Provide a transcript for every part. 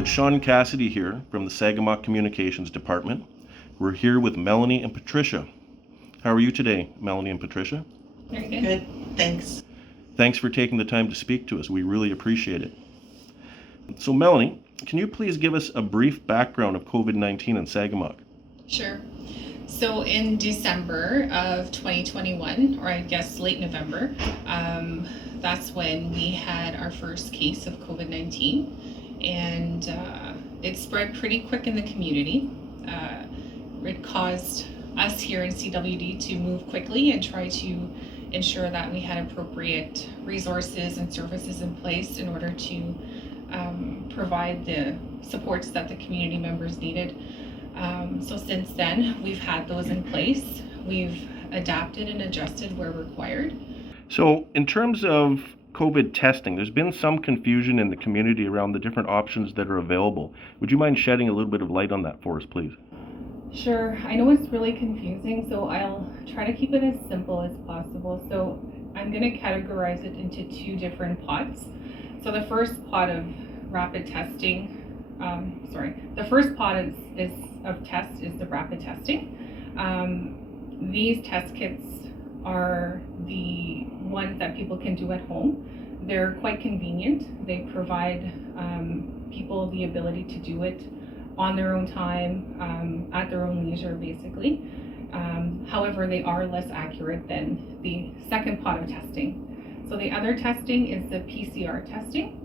it's Sean Cassidy here from the Sagamore Communications Department. We're here with Melanie and Patricia. How are you today, Melanie and Patricia? Very good. Good, thanks. Thanks for taking the time to speak to us. We really appreciate it. So Melanie, can you please give us a brief background of COVID-19 in Sagamore? Sure. So in December of 2021, or I guess late November, that's when we had our first case of COVID-19, and it spread pretty quick in the community. It caused us here in CWD to move quickly and try to ensure that we had appropriate resources and services in place in order to provide the supports that the community members needed. So since then, we've had those in place. We've adapted and adjusted where required. So in terms of COVID testing, there's been some confusion in the community around the different options that are available. Would you mind shedding a little bit of light on that for us, please? Sure. I know it's really confusing, so I'll try to keep it as simple as possible. So I'm going to categorize it into two different pots. So the first pot of rapid testing, the first pot of tests is the rapid testing. These test kits are the ones that people can do at home. They're quite convenient. They provide people the ability to do it on their own time, at their own leisure, basically. However, they are less accurate than the second pot of testing. So the other testing is the PCR testing.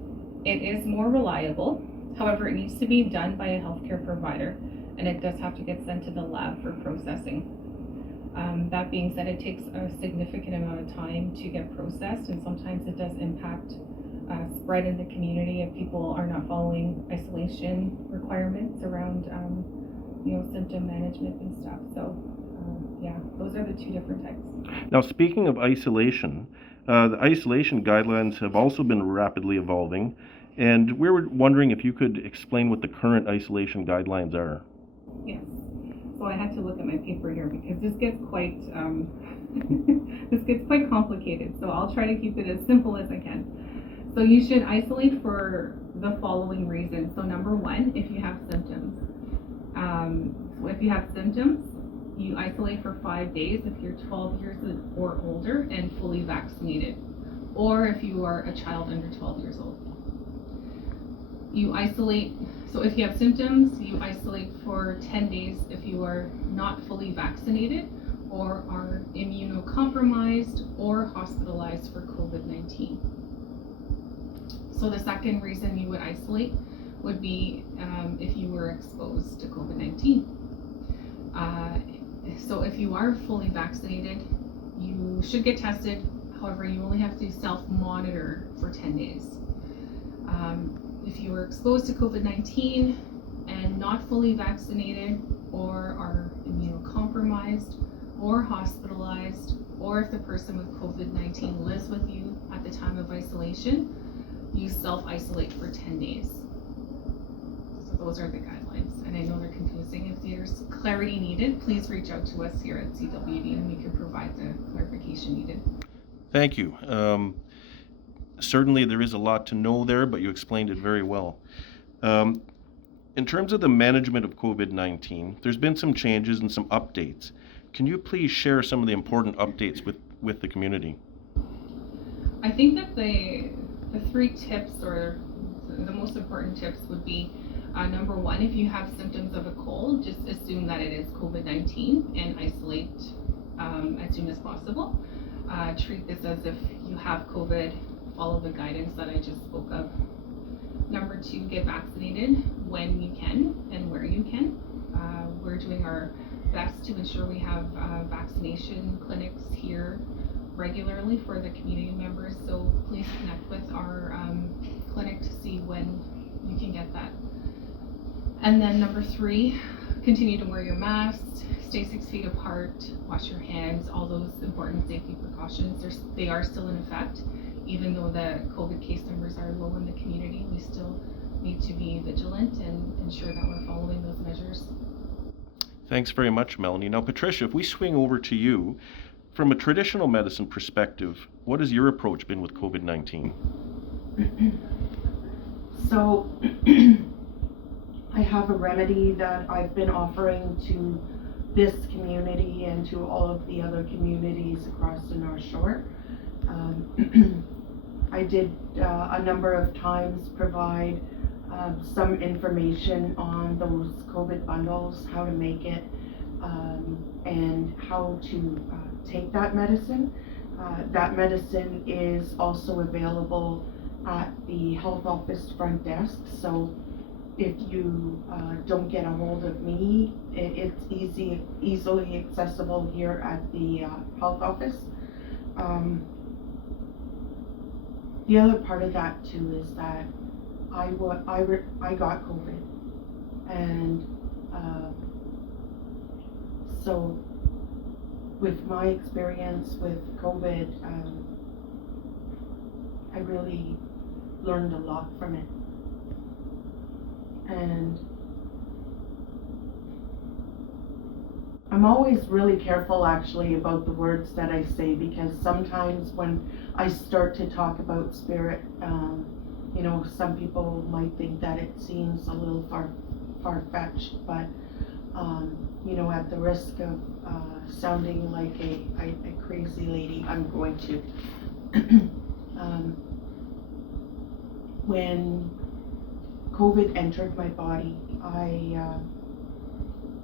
It is more reliable. However, it needs to be done by a healthcare provider, and it does have to get sent to the lab for processing. That being said, it takes a significant amount of time to get processed, and sometimes it does impact spread in the community if people are not following isolation requirements around symptom management and stuff. So those are the two different types. Now, speaking of isolation, the isolation guidelines have also been rapidly evolving, and we were wondering if you could explain what the current isolation guidelines are. Yes. So I had to look at my paper here because this gets quite quite complicated. So I'll try to keep it as simple as I can. So you should isolate for the following reasons. So number one, if you have symptoms. So if you have symptoms, you isolate for 5 days if you're 12 years or older and fully vaccinated, or if you are a child under 12 years old. You isolate, so if you have symptoms, you isolate for 10 days if you are not fully vaccinated or are immunocompromised or hospitalized for COVID-19. So the second reason you would isolate would be if you were exposed to COVID-19. So if you are fully vaccinated, you should get tested. However, you only have to self-monitor for 10 days. If you were exposed to COVID-19 and not fully vaccinated or are immunocompromised or hospitalized, or if the person with COVID-19 lives with you at the time of isolation, you self-isolate for 10 days. So those are the guidelines, and I know they're confusing. If there's clarity needed, please reach out to us here at CWD and we can provide the clarification needed. Thank you. Certainly there is a lot to know there, but you explained it very well. In terms of the management of COVID-19, there's been some changes and some updates. Can you please share some of the important updates with the community? I think that the three tips, or the most important tips, would be number one, if you have symptoms of a cold, just assume that it is COVID-19 and isolate as soon as possible. Treat this as if you have COVID. Follow the guidance that I just spoke of. Number two, get vaccinated when you can and where you can. We're doing our best to ensure we have vaccination clinics here regularly for the community members, so please connect with our clinic to see when you can get that. And then number three, continue to wear your masks, stay 6 feet apart, wash your hands, all those important safety precautions. They are still in effect. Even though the COVID case numbers are low in the community, we still need to be vigilant and ensure that we're following those measures. Thanks very much, Melanie. Now, Patricia, if we swing over to you, from a traditional medicine perspective, what has your approach been with COVID-19? So I have a remedy that I've been offering to this community and to all of the other communities across the North Shore. I did a number of times provide some information on those COVID bundles, how to make it, and how to take that medicine. That medicine is also available at the health office front desk, so if you don't get a hold of me, it's easily accessible here at the health office. The other part of that too is that I got COVID, and so with my experience with COVID, I really learned a lot from it. And I'm always really careful actually about the words that I say, because sometimes when I start to talk about spirit, you know, some people might think that it seems a little far-fetched, but you know, at the risk of sounding like a crazy lady, I'm going to. When COVID entered my body, I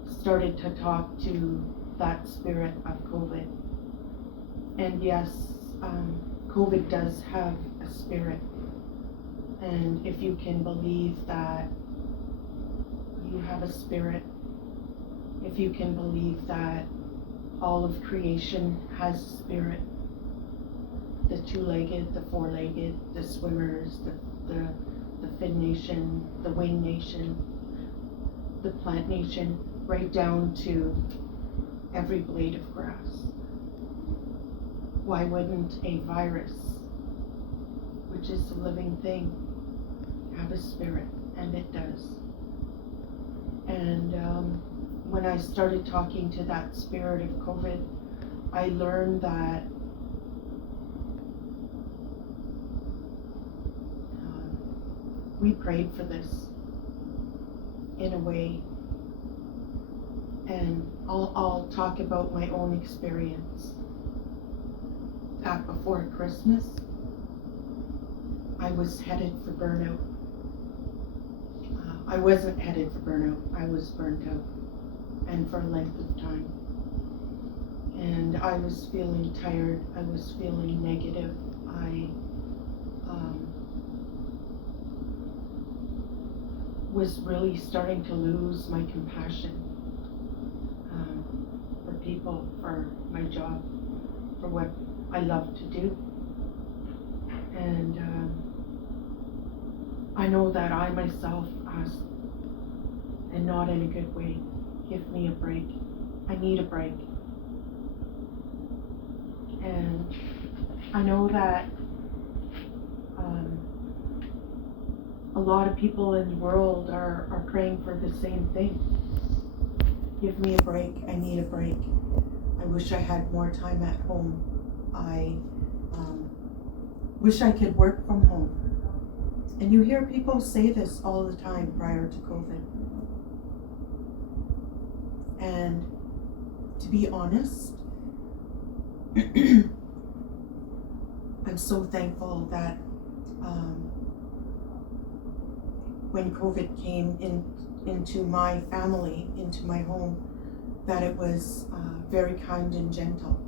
started to talk to that spirit of COVID. And yes, COVID does have a spirit. And if you can believe that you have a spirit, if you can believe that all of creation has spirit, the two-legged, the four-legged, the swimmers, the fin nation, the wing nation, the plant nation, right down to every blade of grass. Why wouldn't a virus, which is a living thing, have a spirit? And it does. And when I started talking to that spirit of COVID, I learned that we prayed for this in a way. And I'll talk about my own experience. Back before Christmas, I was headed for burnout. I wasn't headed for burnout, I was burnt out, and for a length of time. And I was feeling tired, I was feeling negative, I was really starting to lose my compassion for people, for my job, for what I love to do. And I know that I myself asked, and not in a good way, give me a break. I need a break. And I know that a lot of people in the world are praying for the same thing. Give me a break, I need a break. I wish I had more time at home. I wish I could work from home. And you hear people say this all the time prior to COVID. And to be honest, I'm so thankful that when COVID came into my family, into my home, that it was very kind and gentle.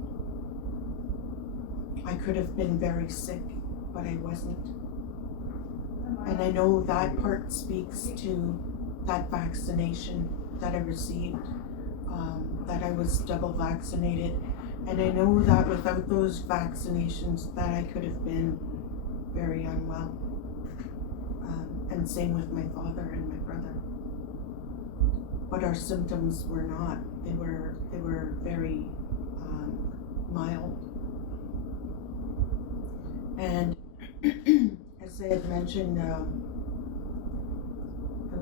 I could have been very sick, but I wasn't. And I know that part speaks to that vaccination that I received, that I was double vaccinated. And I know that without those vaccinations that I could have been very unwell. And same with my father and my brother. But our symptoms were not. They were very mild. And as I had mentioned, I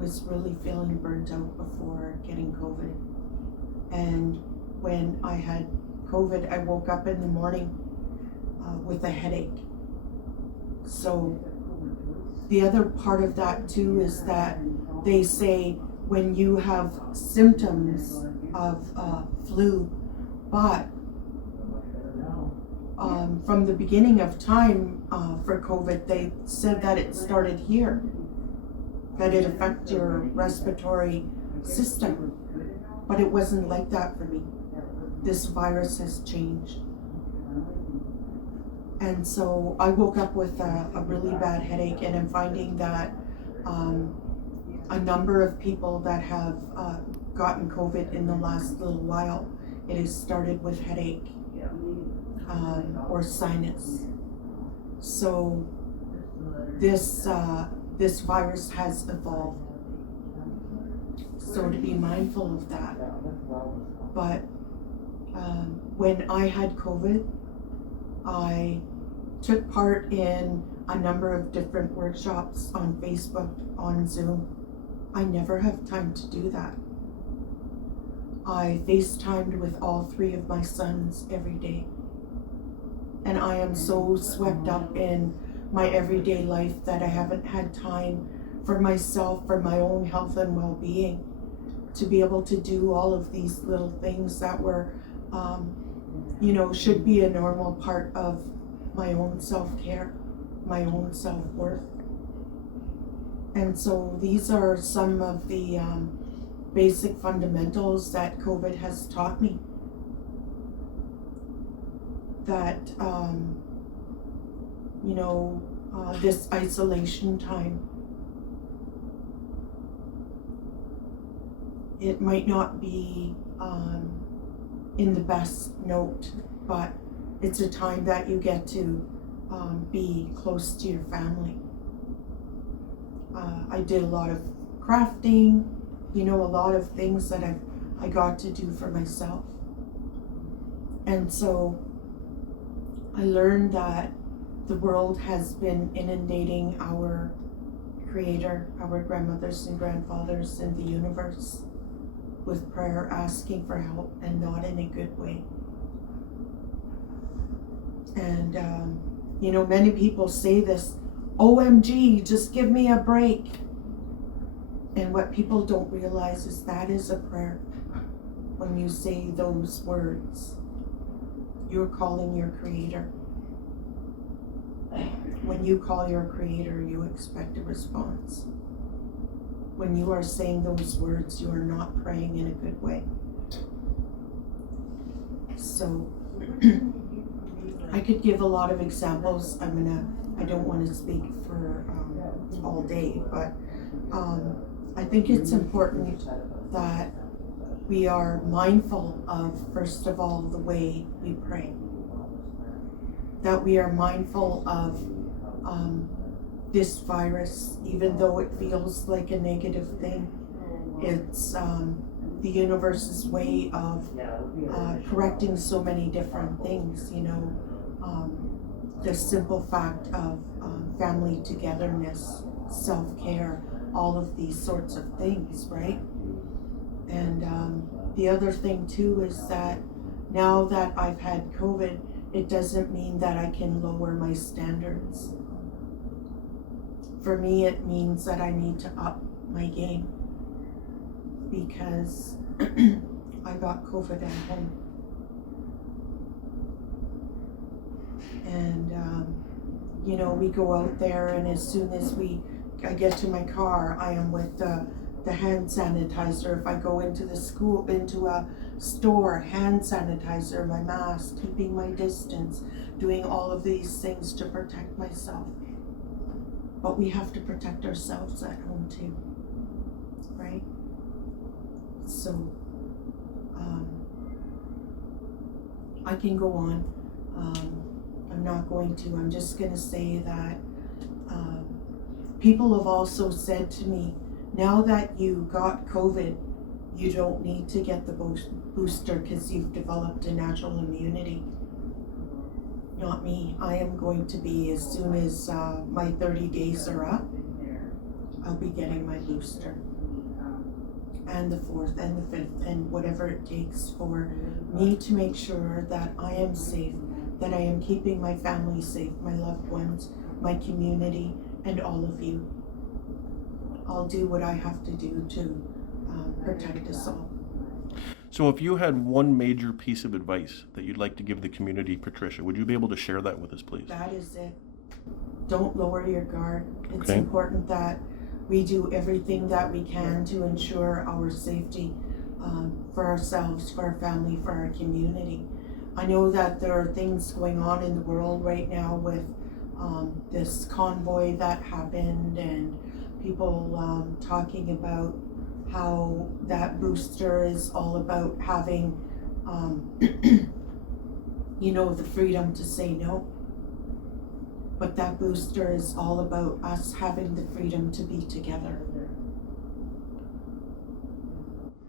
was really feeling burnt out before getting COVID. And when I had COVID, I woke up in the morning with a headache. So the other part of that too is that they say when you have symptoms of flu, but from the beginning of time for COVID, they said that it started here, that it affects your respiratory system, but it wasn't like that for me. This virus has changed. And so I woke up with a really bad headache, and I'm finding that a number of people that have gotten COVID in the last little while, it has started with headache or sinus. So this virus has evolved. So to be mindful of that. But when I had COVID, I took part in a number of different workshops on Facebook, on Zoom. I never have time to do that. I FaceTimed with all 3 of my sons every day. And I am so swept up in my everyday life that I haven't had time for myself, for my own health and well-being, to be able to do all of these little things that were, should be a normal part of my own self-care, my own self-worth. And so these are some of the basic fundamentals that COVID has taught me. That, this isolation time, it might not be in the best note, but it's a time that you get to be close to your family. I did a lot of crafting, a lot of things that I got to do for myself. And so I learned that the world has been inundating our Creator, our grandmothers and grandfathers, and the universe with prayer, asking for help, and not in a good way. And, many people say this, OMG, just give me a break. And what people don't realize is that is a prayer. When you say those words, you're calling your Creator. When you call your Creator, you expect a response. When you are saying those words, you are not praying in a good way. So, I could give a lot of examples. I don't want to speak for all day, but I think it's important that we are mindful of, first of all, the way we pray. That we are mindful of this virus, even though it feels like a negative thing. It's the universe's way of correcting so many different things, the simple fact of family togetherness, self-care, all of these sorts of things, right? And the other thing too is that now that I've had COVID, it doesn't mean that I can lower my standards. For me, it means that I need to up my game, because I got COVID at home. And, we go out there, and as soon as I get to my car, I am with the hand sanitizer. If I go into a store, hand sanitizer, my mask, keeping my distance, doing all of these things to protect myself. But we have to protect ourselves at home too, right? So, I can go on. I'm not going to. I'm just going to say that people have also said to me, now that you got COVID, you don't need to get the booster because you've developed a natural immunity. Not me. I am going to be, as soon as my 30 days are up, I'll be getting my booster. And the 4th and the 5th and whatever it takes for me to make sure that I am safe, that I am keeping my family safe, my loved ones, my community, and all of you. I'll do what I have to do to protect us all. So if you had one major piece of advice that you'd like to give the community, Patricia, would you be able to share that with us, please? That is it. Don't lower your guard. It's Okay. important that we do everything that we can to ensure our safety for ourselves, for our family, for our community. I know that there are things going on in the world right now with this convoy that happened, and people talking about how that booster is all about having, the freedom to say no. But that booster is all about us having the freedom to be together.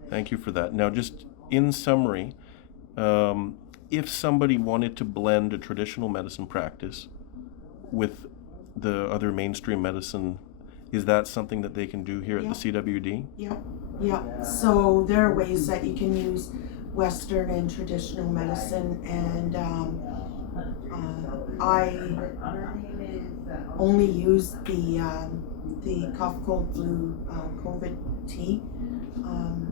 Thank you for that. Now, just in summary, if somebody wanted to blend a traditional medicine practice with the other mainstream medicine, is that something that they can do here at the CWD? Yeah. So there are ways that you can use Western and traditional medicine, and I only use the cough, cold, flu, COVID tea.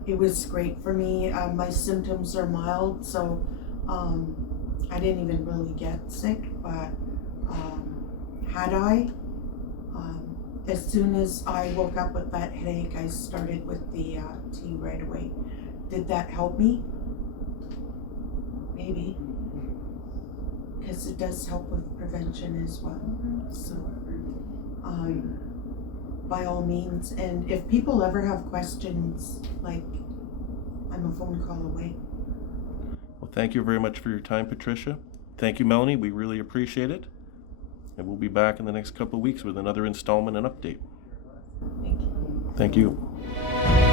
It was great for me. My symptoms are mild, so I didn't even really get sick, but had I, as soon as I woke up with that headache, I started with the tea right away. Did that help me? Maybe. Because it does help with prevention as well. So, by all means, and if people ever have questions, like, I'm a phone call away. Well, thank you very much for your time, Patricia. Thank you, Melanie. We really appreciate it. And we'll be back in the next couple of weeks with another installment and update. Thank you. Thank you.